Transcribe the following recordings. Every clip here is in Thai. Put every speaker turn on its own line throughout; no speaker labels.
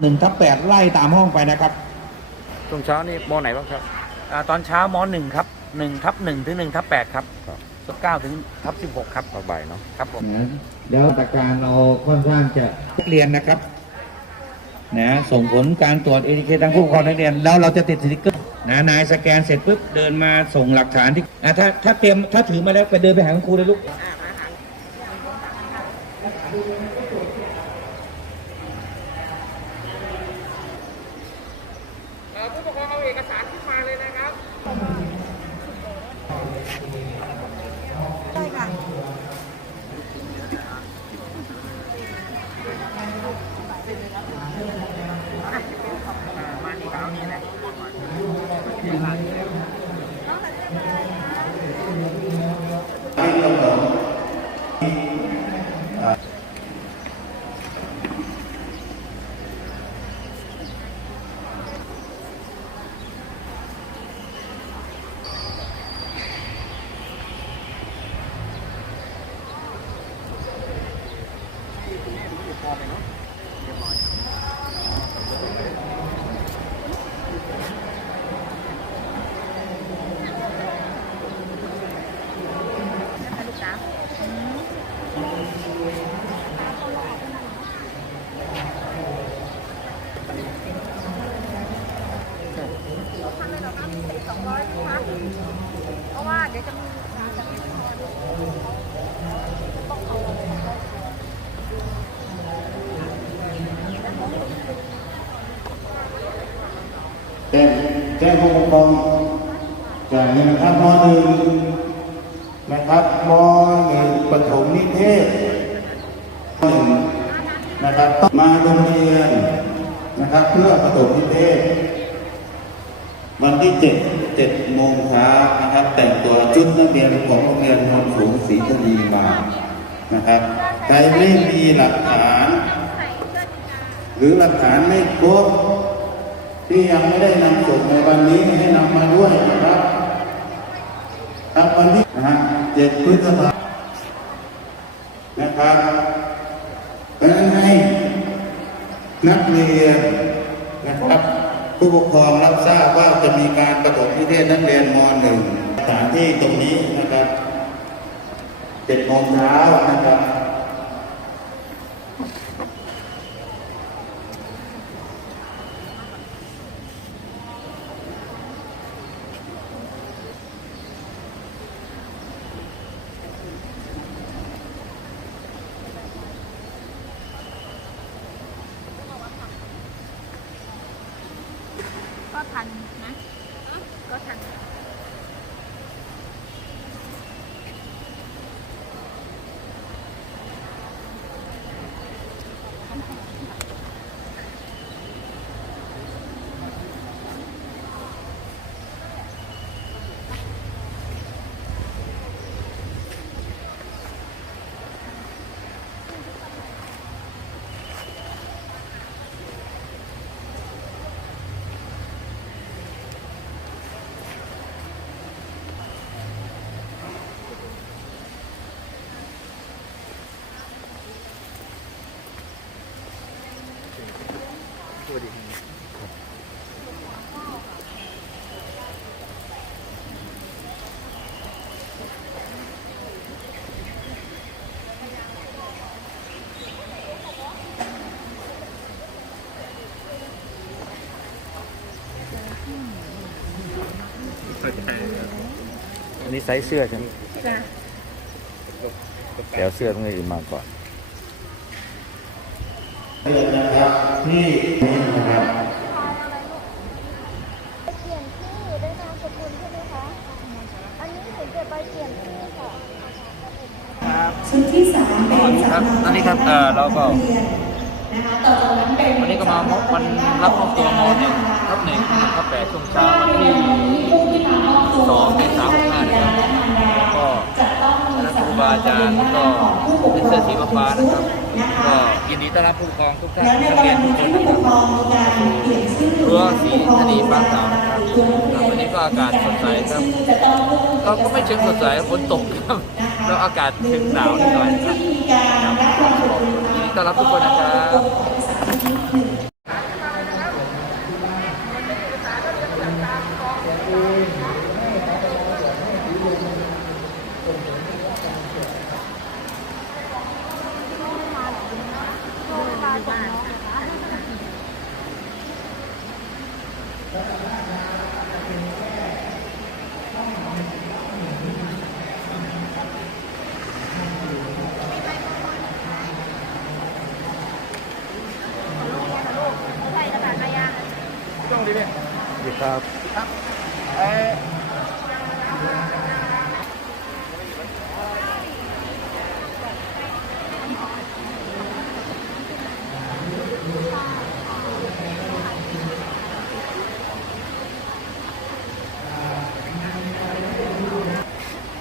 หนึ่งทับแปดไล่ตามห้องไปนะครับ
ช่วงเช้านี่มไหนบ้างครับ
อ่าตอนเช้ามหนึ่งครับหนึ่งทับหนึ่งถึงหนึ่งทับแปดครับ
ครับ
ส่วนเก้าถึงทับสิบหกครับ
ตอนบ่ายเนาะ
ครับผม
นะแล้วมาตรการเราค่อนข้างจะนักเรียนนะครับนะส่งผลการตรวจเอทีเคทางผู้ปกครองนักเรียนแล้วเราจะติดสติ๊กเกอร์นะนายสแกนเสร็จปุ๊บเดินมาส่งหลักฐานที่อะถ้าถ้าเตรียมถ้าถือมาแล้วไปเดินไปหาคุณครูเลยลูก
ผู้ปก ครองเอาเอกสารขึ้นมาเลยนะครับ
ได้ค่ะ
มาที่เช้านี้แหละ
ทำเลยเหรอค องร้อยนะคะเพราะว่าเดี๋ยวจะมีงานจะมีพอ
แจ้งแจ้งผู้ปกครองจ่ายเงินะครับมหนึ่งนะครับมหนึ่งปฐมนิเทศหนึ่งนะครับต้องมาโรงเรียนนะครับเพื่อปฐมนิเทศ วันที่เจ็ด เจ็ดโมงเช้านะครับ แต่งตัวชุดนักเรียนของโรงเรียนนนสูงศรีธนีมานะครับใครไม่มีหลักฐาน หรือหลักฐานไม่ครบที่ยังไม่ได้นำส่งในวันนี้ให้นำมาด้วยนะครับครับวันที่นะฮะเจ็ดพฤษภานะครับเพราะฉะนั้นให้นักเรียนนะครับ ผู้ปกครองรับทราบว่าจะมีการประถมนิเทศนักเรียนม .1 สถานที่ตรงนี้นะครับเจ็ดโมงเช้านะครับ
ก็ทันนะก็ทัน
อันนี้ไซส์เสื้อใช่ไหม
จ้ะ
เดี๋ยวเสื้อต้องให้มาก่อน
เรียนนะครับที่นี่นะครับ
เปลี่ยนชื่อได้นามสกุลใช่ไหมคะ อันนี้เห็นแต่ใบเปลี่ยนชื่อค่ะ
ชุดที่สามเป็น
ครับตอนนี้ครับเอ่อเราก็
นะคะต่อจากนั้นเป็น
วันนี้ก็มามอบวันรับมอบตัวมหนึ่งทับหนึ่งทับแปดช่วงเช้าวันที่
ผู้ที่มามอบตัว
สองเมษายน65นะครับก็
จะต้องมี
คณะครูบาอาจารย์ก็เป็นเสื้อสีฟ้าๆนะครับก็ยินดีต้อนรับผู้ปกครองทุกท่าน
แล้วใน
นัก
กร
เรียนทุ
ณี
กคน
ที่ผู้
นะค
ป
รับ
กครองมีการเปลี่ยนชื่อ
รั้วสีธนีฟ้าขาวนะครับครับวันนี้ก็อากาศสดใสครับ
จะต้อง
ก็ก็ไม่เชิงสดใสฝนตกครับแล้วอากาศเชิงหนาวนิดหน่อยครับ
ที่มีการรับรองผล
ยินดีต้อนรับทุกคนนะครับ
ตัวของภาษาอังกฤษหนึ่ง
ใส่กระดาษมายาง
ดีครับ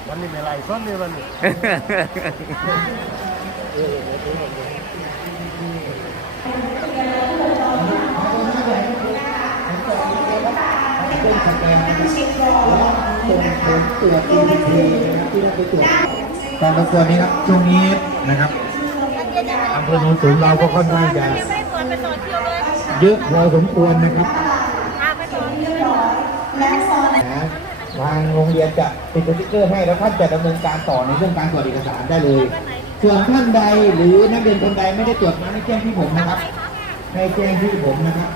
วันนี้ไม่ไรซ้อนเลยวันนี้
การประกวดนี้ครับช่วงนี้นะครับอำเภอโนนสูงเราก็ค่อนข้างจะ
ยังไม่เปิดไปต่อเที่ยวเลย
เยอะพอสมควรนะครับ
พาไปต่อเที่ยว
นะทางโรงเรียนจะติดสติ๊กเกอร์ให้แล้วท่านจะดำเนินการต่อในเรื่องการตรวจเอกสารได้เลย ส่วนท่านใดหรือนักเรียนคนใดไม่ได้ตรวจมาให้แจ้งที่ผมนะครับ ให้แจ้งที่ผมนะครับ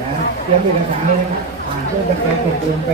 นะเตรียมเอกสารเลยนะอ่านเพื่อจะไปตรวจเดินไป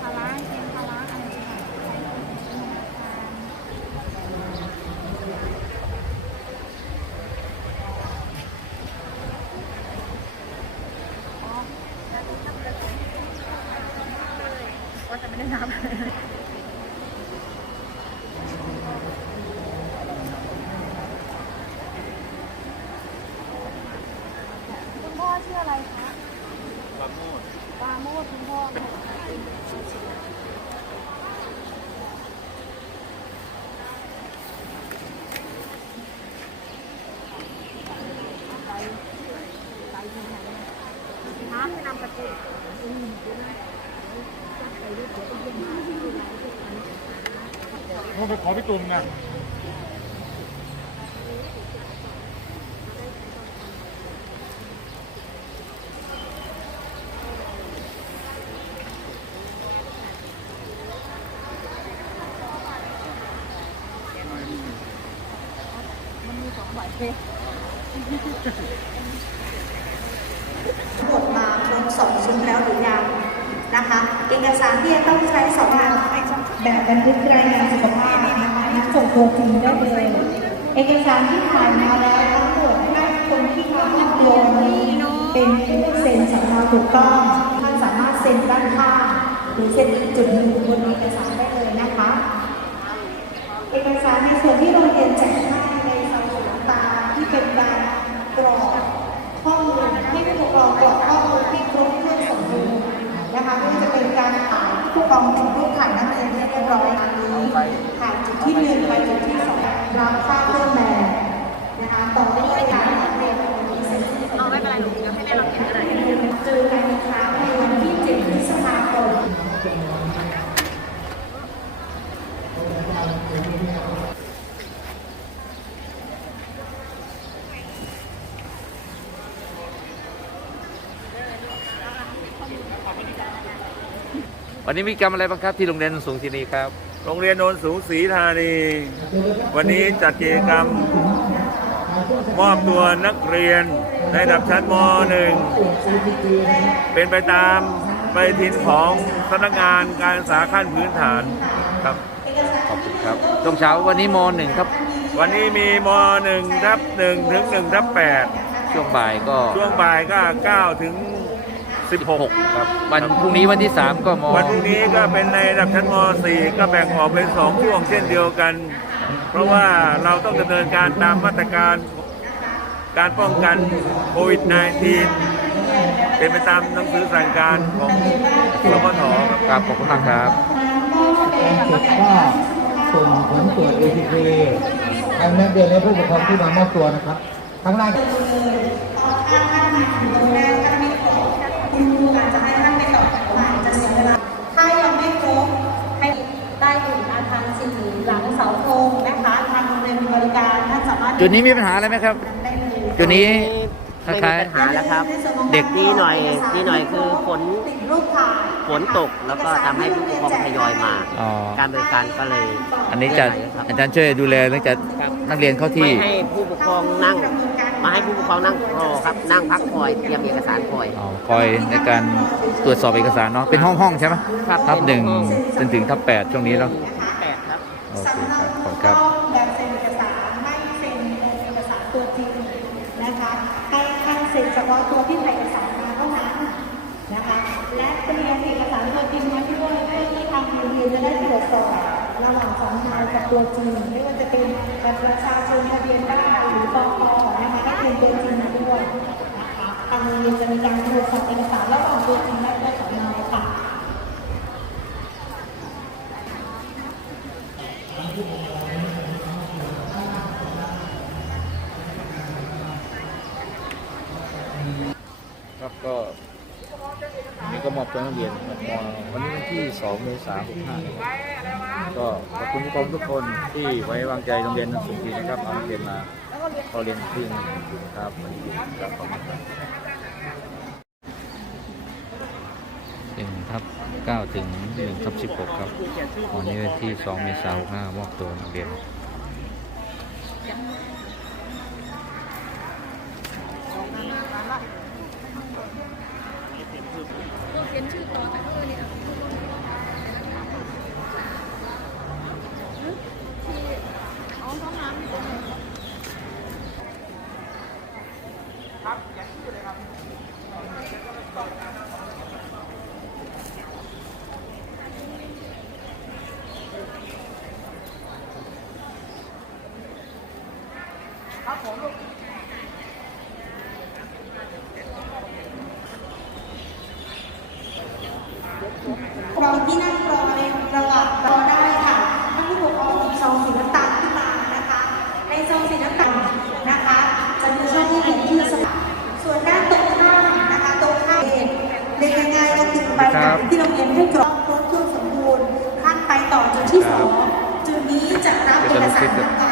ภาระเป็นภาระอะไรต่าง ว่าจะไม่ได้ นับคุณพ่อชื่ออะไรคะปาโมดปาโมดคุณพ่อ น้ำนำประตู
เขาไปขอพี่ตุ่มนะ
หมดมาครบสองชุดแล้วหรือยังนะคะ เอกสารที่จะต้องใช้สองอันแบบบันทึกรายงานสุขภาพนะคะส่ง ตัวจริงได้เลย เอกสารที่ถ่ายมาแล้วทั้งหมดให้คนที่มาภาพยนตร์เป็นผู้เซ็นสำเนาถูกต้องท่านสามารถเซ็นด้านข้างหรือเซ็นจุดหนึ่งบนเอกสารได้เลยนะคะ เอกสารในส่วนที่โรงเรียนแจกให้ในสาสีน้ำตาที่เป็นการกรอกข้อมูลให้ผู้ปกครองกรอกข้อมูลที่ครบถ้วนสมบูรณ์นะคะไม่ว่าจะเป็นการถ่ายผู้ปกครองถึงรูปถ่ายนักเรียนเรียบร้อยอันนี้ถ่าย ที่หนึ่งไปจุดที่สองรับค่าเครื่องแบบนะคะต่อไปด้วยการนักเรียนคนนี้เสร็จสิ้น
เอาไม่เป็นไรหนูเดี๋ยวให้แม่เราเก็บก็ได้
เจอกันอีกครั้งในวันที่7พฤษภาคม
วันนี้มีกรรมอะไรบ้างครับที่โรงเรียนสูงที่นี่ครับ
โรงเรียนโนนสูงศรีธานี วันนี้จัดกิจกรรม มอบตัวนักเรียนในระดับชั้นม .1 เป็นไปตามไปทินของสำนักงานการศึกษาขั้นพื้นฐานครับ
ขอบคุณครับช่วงเช้าวันนี้มหนึ่งครับ
วันนี้มีม .1 ทับ1ถึง1ทับ8
ช่วงบ่ายก็
ช่วงบ่ายก็9ถึง 16
ครับ วันพรุ่งนี้วันที่ 3 ก็ม
วันพรุ่งนี้ก็เป็นในระดับชั้นม .4 ก็แบ่งออกเป็น2ช่วงเช่นเดียวกัน เพราะว่าเราต้องดำเนินการตามมาตรการการป้องกันโควิด -19 เป็นไปตามหนังสือสั่งการของสพทครับ
ครับขอบคุณมากครับ
การเก็บก็ส่งผลตรวจ ATK ทางนักเรียนและผู้ปกครองที่มามอบตัวนะครับข้างล่า
จุ
ดนี้มีปัญหาอะไรไหมครับ
ได้เลย
จุดนี้ค
ไม่มี
ล้าย
ปัญหาแล้วครับ
เด็ก
ดีหน่อยดีหน่อยคือฝน
ติดรูปถ่าย
ฝนตกแล้วก็ทำให้ผู้ปกครองทยอยมา
ๆอ๋อ
การบริการก็เลย
อันนี้จะ
ครับ
อาจารย์ช่วยดูแลเรื่องจะนักเรียนเข้าที่
ไม่ให้ผู้ปกครองนั่งมาให้ผู้ปกครองนั่งรอครับนั่งพักคอยเตรียมเอกสารคอย
อ๋อคอยในการตรวจสอบเอกสารเนาะ เป็นห้องห้องๆใช่ไหม
ครับ
ทับหนึ่งจนถึงทับแปดช่วงนี้เนาะ
แปดครับ
โอเคครับ ขอบคุณครับ
แบบเซ็นเอกสารไม่เซ็นเอกสารตัวจริงนะคะให้ให้ เซ็นเฉพาะตัวที่ถ่ายเอกสารมาเท่านั้นนะคะ และเตรียมเอกสารตัวจริงมาด้วยเพื่อที่ทางโรงเรียนจะได้ตรวจสอบระหว่างสองนายกับตัวจริงไม่ว่าจะเป็นบัตรประชาชนทะเบียนบ้านหรือปปนะคะให้เป็นตัวจริงมาด้วยนะคะทางโรงเรียนจะมีการตรวจสอบเอกสารระหว่างตัวจริงและตัวสำเนาค่ะ
ครับ ก็วันนี้ก็มอบตัวนักเรียนครับมวันนี้วันที่ 2 เมษายน65ก็ขอบคุณผู้ปกครองทุกคนที่ไว้วางใจโรงเรียนนังสือดีนะครับเอาเรียนมาเขาเรียนที่นี่ครับวันนี้ครับขอบคุณครับหนึ่งทับเก้าถึงหนึ่งทับสิบหกครับวันนี้วันที่สองเมษายนห้ามอบตัวนักเรียน
เขียนชื่อต่อจากเออเนี่ยที่เอาห้องน้ำนี่ตรงไหน
รอที่นั่งรอในระหว่างรอได้ค่ะท่านผู้ปกครองหยิบซองสีน้ำตาลขึ้นมานะคะ ในซองสีน้ำตาลนะคะ จะมีช่องที่เขียนชื่อสมัครส่วนด้านตรงข้ามนะคะตรงข้ามเรียนง่ายๆก็คือใบหนังที่เราเรียนให้กรอกครบถ้วนสมบูรณ์ขั้นไปต่อจุดที่สองจุดนี้ จะรั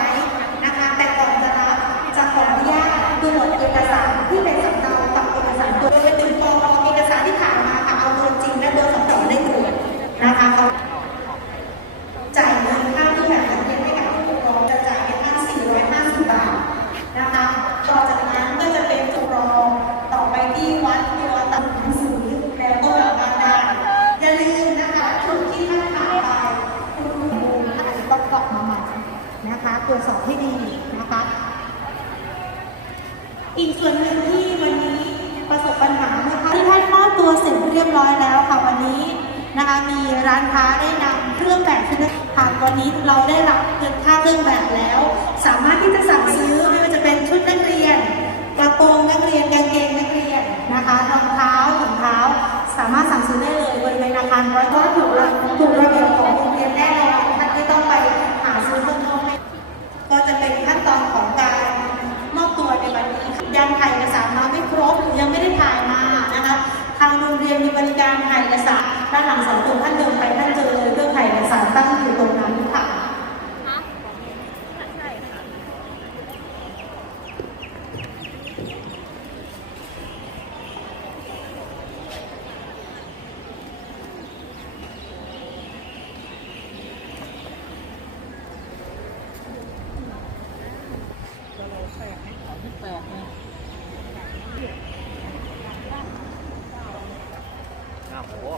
เรียบร้อยแล้วค่ะวันนี้นะคะมีร้านค้าได้นำเครื่องแบบชุดนักทางวันนี้เราได้รับเงินค่าเครื่องแบบแล้ว สามารถที่จะสั่งซื้อไม่ว่าจะเป็นชุดนักเรียนกระโปรงนักเรียนกางเกงนักเรียนนะคะรองเท้าถุงเท้า สามารถสั่งซื้อได้เลยบริเวณอาคารร้อยก็ถูกระถูกระเบียบของโรงเรียนแน่นอนท่านไม่ต้องไปหาซื้อข้างนอกไม่ก็จะเป็นขั้นตอนของการมอบตัวในวันนี้ยังถ่ายเอกสารมาไม่ครบางโรงเรียนมีบริการถ่ายเอกสารด้านหลังเสาธงท่านเดินไปท่านเจอเลยเครื่องถ่ายเอกสารตั้งอยู่ตรงนั้นค่ะ
ใช่ค่ะ
โอ้โห